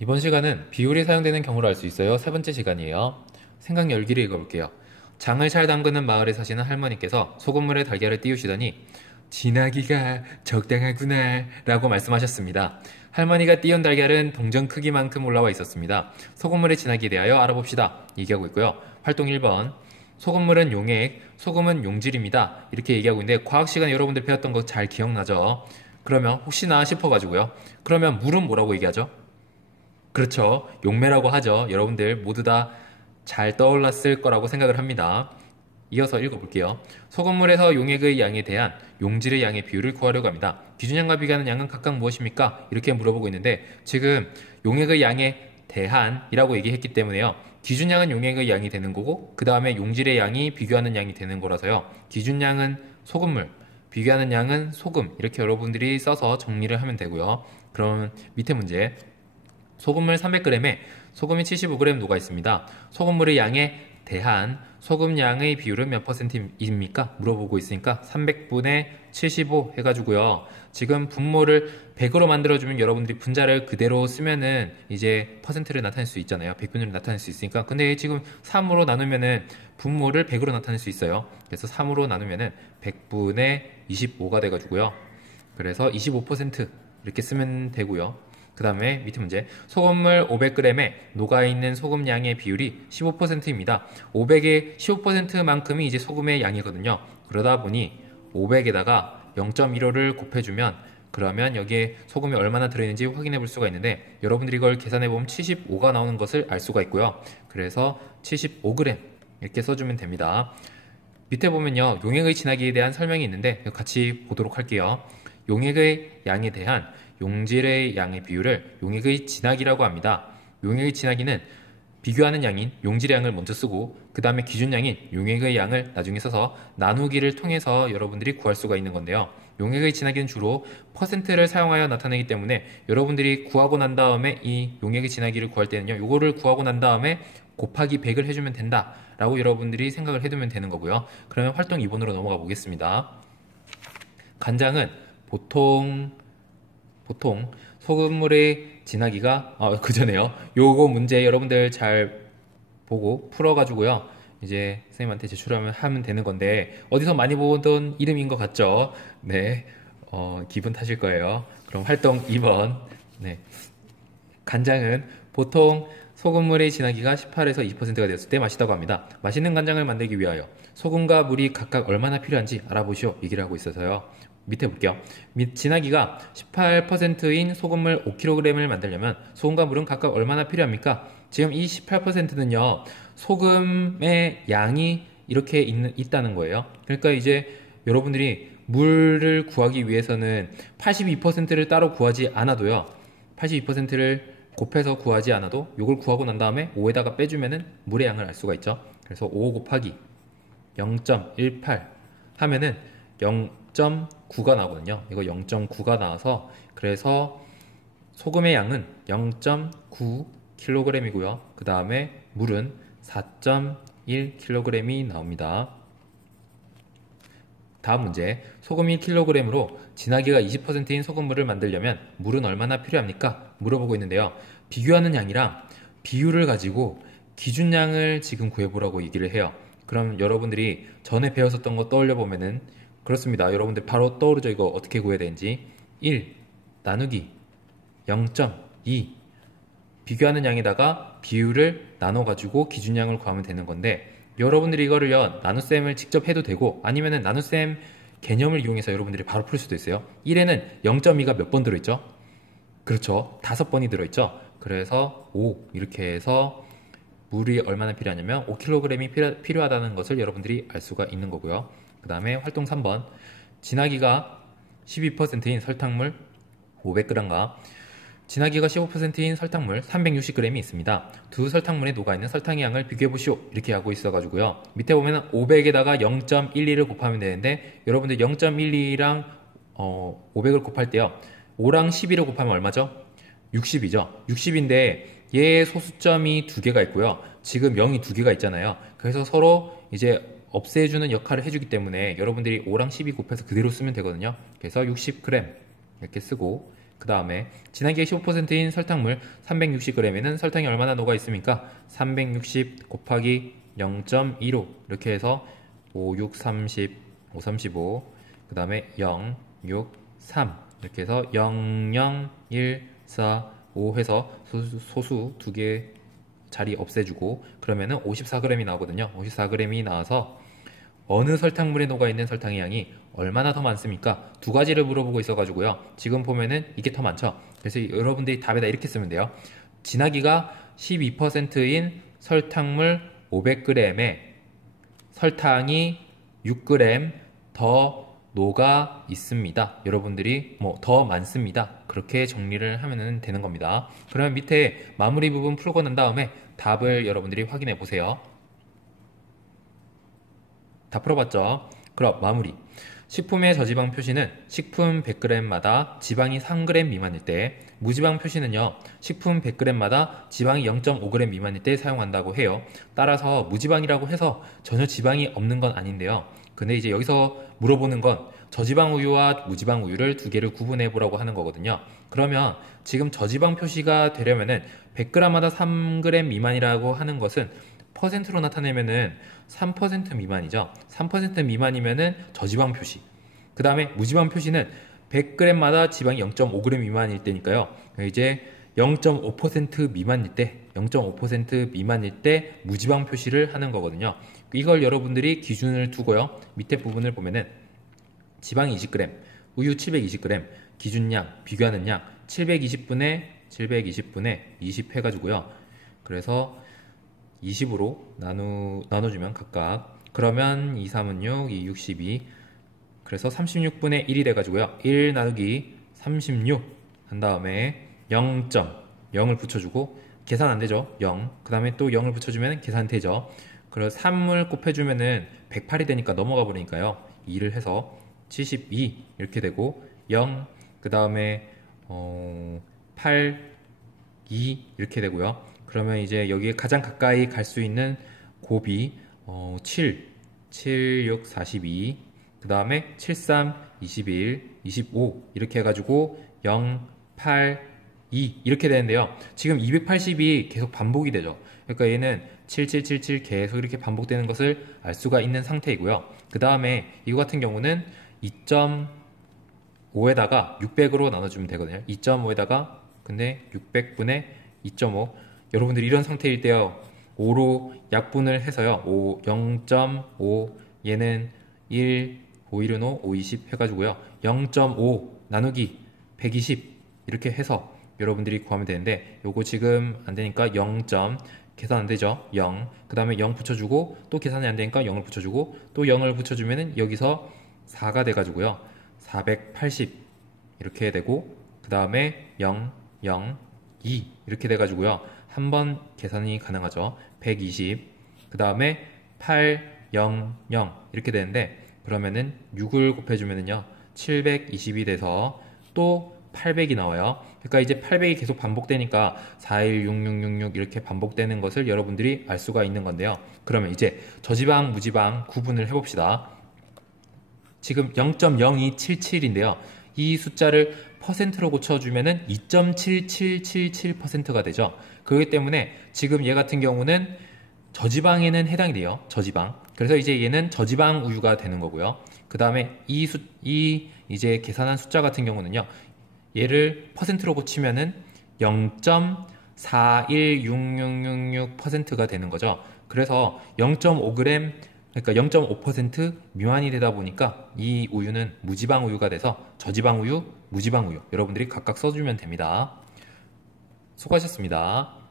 이번 시간은 비율이 사용되는 경우를 알 수 있어요. 세 번째 시간이에요. 생각 열기를 읽어볼게요. 장을 잘 담그는 마을에 사시는 할머니께서 소금물에 달걀을 띄우시더니 진하기가 적당하구나 라고 말씀하셨습니다. 할머니가 띄운 달걀은 동전 크기만큼 올라와 있었습니다. 소금물의 진하기에 대하여 알아봅시다. 얘기하고 있고요. 활동 1번. 소금물은 용액, 소금은 용질입니다. 이렇게 얘기하고 있는데 과학 시간에 여러분들 배웠던 거 잘 기억나죠? 그러면 혹시나 싶어가지고요. 그러면 물은 뭐라고 얘기하죠? 그렇죠. 용매라고 하죠. 여러분들 모두 다 잘 떠올랐을 거라고 생각을 합니다. 이어서 읽어볼게요. 소금물에서 용액의 양에 대한 용질의 양의 비율을 구하려고 합니다. 기준량과 비교하는 양은 각각 무엇입니까? 이렇게 물어보고 있는데 지금 용액의 양에 대한이라고 얘기했기 때문에요. 기준량은 용액의 양이 되는 거고 그 다음에 용질의 양이 비교하는 양이 되는 거라서요. 기준량은 소금물, 비교하는 양은 소금 이렇게 여러분들이 써서 정리를 하면 되고요. 그럼 밑에 문제 소금물 300g에 소금이 75g 녹아 있습니다. 소금물의 양에 대한 소금 양의 비율은 몇 퍼센트입니까? 물어보고 있으니까 300분의 75 해가지고요. 지금 분모를 100으로 만들어주면 여러분들이 분자를 그대로 쓰면은 이제 퍼센트를 나타낼 수 있잖아요. 100분율을 나타낼 수 있으니까. 근데 지금 3으로 나누면은 분모를 100으로 나타낼 수 있어요. 그래서 3으로 나누면은 100분의 25가 돼가지고요. 그래서 25% 이렇게 쓰면 되고요. 그 다음에 밑에 문제 소금물 500g에 녹아있는 소금 양의 비율이 15%입니다. 500의 15%만큼이 이제 소금의 양이거든요. 그러다 보니 500에다가 0.15를 곱해주면 그러면 여기에 소금이 얼마나 들어있는지 확인해 볼 수가 있는데 여러분들이 이걸 계산해 보면 75가 나오는 것을 알 수가 있고요. 그래서 75g 이렇게 써주면 됩니다. 밑에 보면요 용액의 진하기에 대한 설명이 있는데 같이 보도록 할게요. 용액의 양에 대한 용질의 양의 비율을 용액의 진하기라고 합니다. 용액의 진하기는 비교하는 양인 용질의 양을 먼저 쓰고 그 다음에 기준량인 용액의 양을 나중에 써서 나누기를 통해서 여러분들이 구할 수가 있는 건데요. 용액의 진하기는 주로 퍼센트를 사용하여 나타내기 때문에 여러분들이 구하고 난 다음에 이 용액의 진하기를 구할 때는요. 요거를 구하고 난 다음에 곱하기 100을 해주면 된다 라고 여러분들이 생각을 해두면 되는 거고요. 그러면 활동 2번으로 넘어가 보겠습니다. 간장은 보통 소금물의 진하기가 그전에요. 요거 문제 여러분들 잘 보고 풀어가지고요. 이제 선생님한테 제출하면 되는 건데 어디서 많이 보던 이름인 것 같죠? 네, 기분 탓일 거예요. 그럼 활동 2번. 네, 간장은 보통 소금물의 진하기가 18에서 20%가 되었을 때 마시다고 합니다. 맛있는 간장을 만들기 위하여 소금과 물이 각각 얼마나 필요한지 알아보시오 얘기를 하고 있어서요. 밑에 볼게요. 진하기가 18%인 소금물 5kg을 만들려면 소금과 물은 각각 얼마나 필요합니까? 지금 이 18%는요. 소금의 양이 이렇게 있다는 거예요. 그러니까 이제 여러분들이 물을 구하기 위해서는 82%를 따로 구하지 않아도요. 82%를 곱해서 구하지 않아도 이걸 구하고 난 다음에 5에다가 빼주면은 물의 양을 알 수가 있죠. 그래서 5 곱하기 0.18 하면은 0.9가 나오거든요. 이거 0.9가 나와서 그래서 소금의 양은 0.9kg이고요. 그 다음에 물은 4.1kg이 나옵니다. 다음 문제. 소금이 kg으로 진하기가 20%인 소금물을 만들려면 물은 얼마나 필요합니까? 물어보고 있는데요. 비교하는 양이랑 비율을 가지고 기준량을 지금 구해보라고 얘기를 해요. 그럼 여러분들이 전에 배웠었던 거 떠올려 보면은 그렇습니다. 여러분들 바로 떠오르죠. 이거 어떻게 구해야 되는지. 1 나누기 0.2 비교하는 양에다가 비율을 나눠가지고 기준량을 구하면 되는 건데 여러분들이 이거를요 나눗셈을 직접 해도 되고 아니면은 나눗셈 개념을 이용해서 여러분들이 바로 풀 수도 있어요. 1에는 0.2가 몇 번 들어있죠? 그렇죠. 5번이 들어있죠. 그래서 5 이렇게 해서 물이 얼마나 필요하냐면 5kg이 필요하다는 것을 여러분들이 알 수가 있는 거고요. 그 다음에 활동 3번 진하기가 12%인 설탕물 500g과 진하기가 15%인 설탕물 360g이 있습니다. 두 설탕물에 녹아있는 설탕의 양을 비교해보시오 이렇게 하고 있어가지고요. 밑에 보면 500에다가 0.12를 곱하면 되는데 여러분들 0.12랑 500을 곱할 때요 5랑 12를 곱하면 얼마죠? 60이죠. 60인데 얘의 소수점이 두 개가 있고요. 지금 0이 두 개가 있잖아요. 그래서 서로 이제 없애주는 역할을 해주기 때문에 여러분들이 5랑 12 곱해서 그대로 쓰면 되거든요. 그래서 60g 이렇게 쓰고 그 다음에 진하기가 15%인 설탕물 360g에는 설탕이 얼마나 녹아 있습니까? 360 곱하기 0.15 이렇게 해서 5, 6, 30, 5, 35, 그 다음에 0, 6, 3 이렇게 해서 0, 0, 1, 4, 5 해서 소수 두 개 자리 없애주고 그러면은 54g이 나오거든요. 54g이 나와서 어느 설탕물에 녹아있는 설탕의 양이 얼마나 더 많습니까? 두 가지를 물어보고 있어가지고요. 지금 보면은 이게 더 많죠. 그래서 여러분들이 답에다 이렇게 쓰면 돼요. 진하기가 12%인 설탕물 500g에 설탕이 6g 더 녹아 있습니다. 여러분들이 뭐 더 많습니다. 그렇게 정리를 하면 되는 겁니다. 그러면 밑에 마무리 부분 풀고 난 다음에 답을 여러분들이 확인해 보세요. 다 풀어봤죠? 그럼 마무리. 식품의 저지방 표시는 식품 100g마다 지방이 3g 미만일 때, 무지방 표시는요, 식품 100g마다 지방이 0.5g 미만일 때 사용한다고 해요. 따라서 무지방이라고 해서 전혀 지방이 없는 건 아닌데요. 근데 이제 여기서 물어보는 건 저지방 우유와 무지방 우유를 두 개를 구분해 보라고 하는 거거든요. 그러면 지금 저지방 표시가 되려면은 100g마다 3g 미만이라고 하는 것은 퍼센트로 나타내면은 3% 미만이죠. 3% 미만이면은 저지방 표시. 그 다음에 무지방 표시는 100g마다 지방이 0.5g 미만일 때니까요. 이제 0.5% 미만일 때, 0.5% 미만일 때 무지방 표시를 하는 거거든요. 이걸 여러분들이 기준을 두고요. 밑에 부분을 보면은 지방 20g, 우유 720g, 기준량, 비교하는 양 720분의 20 해가지고요. 그래서 20으로 나눠주면 각각 그러면 2, 3은 6, 2, 6, 12 그래서 36분의 1이 돼가지고요. 1 나누기 36 한 다음에 0.0을 붙여주고 계산 안 되죠. 0. 그 다음에 또 0을 붙여주면 계산 되죠. 그래서 3을 곱해주면은 108이 되니까 넘어가 버리니까요. 2를 해서 72 이렇게 되고 0. 그 다음에 8, 2 이렇게 되고요. 그러면 이제 여기에 가장 가까이 갈 수 있는 곱이 7, 6, 42, 그 다음에 7, 3, 21, 25 이렇게 해가지고 0, 8, 2 이렇게 되는데요. 지금 280이 계속 반복이 되죠. 그러니까 얘는 7, 7, 7, 7 계속 이렇게 반복되는 것을 알 수가 있는 상태이고요. 그 다음에 이거 같은 경우는 2.5에다가 600으로 나눠주면 되거든요. 2.5에다가 근데 600분의 2.5 여러분들 이런 상태일 때요. 5로 약분을 해서요. 0.5 얘는 1, 5, 1은 5, 5, 20 해가지고요. 0.5 나누기 120 이렇게 해서 여러분들이 구하면 되는데 요거 지금 안 되니까 0. 계산 안 되죠. 0. 그 다음에 0 붙여주고 또 계산이 안 되니까 0을 붙여주고 또 0을 붙여주면은 여기서 4가 돼가지고요. 480 이렇게 되고 그 다음에 0, 0, 2 이렇게 돼가지고요. 한 번 계산이 가능하죠. 120 그 다음에 8, 0, 0 이렇게 되는데 그러면은 6을 곱해주면은요 720이 돼서 또 800이 나와요. 그러니까 이제 800이 계속 반복되니까 416666 이렇게 반복되는 것을 여러분들이 알 수가 있는 건데요. 그러면 이제 저지방, 무지방 구분을 해봅시다. 지금 0.0277인데요. 이 숫자를 퍼센트로 고쳐주면은 2.7777%가 되죠. 그렇기 때문에 지금 얘 같은 경우는 저지방에는 해당이 돼요. 저지방. 그래서 이제 얘는 저지방 우유가 되는 거고요. 그 다음에 이 이제 계산한 숫자 같은 경우는요. 얘를 퍼센트로 고치면은 0.416666%가 되는 거죠. 그래서 0.5g 그러니까 0.5% 미만이 되다 보니까 이 우유는 무지방 우유가 돼서 저지방 우유, 무지방 우유 여러분들이 각각 써주면 됩니다. 수고하셨습니다.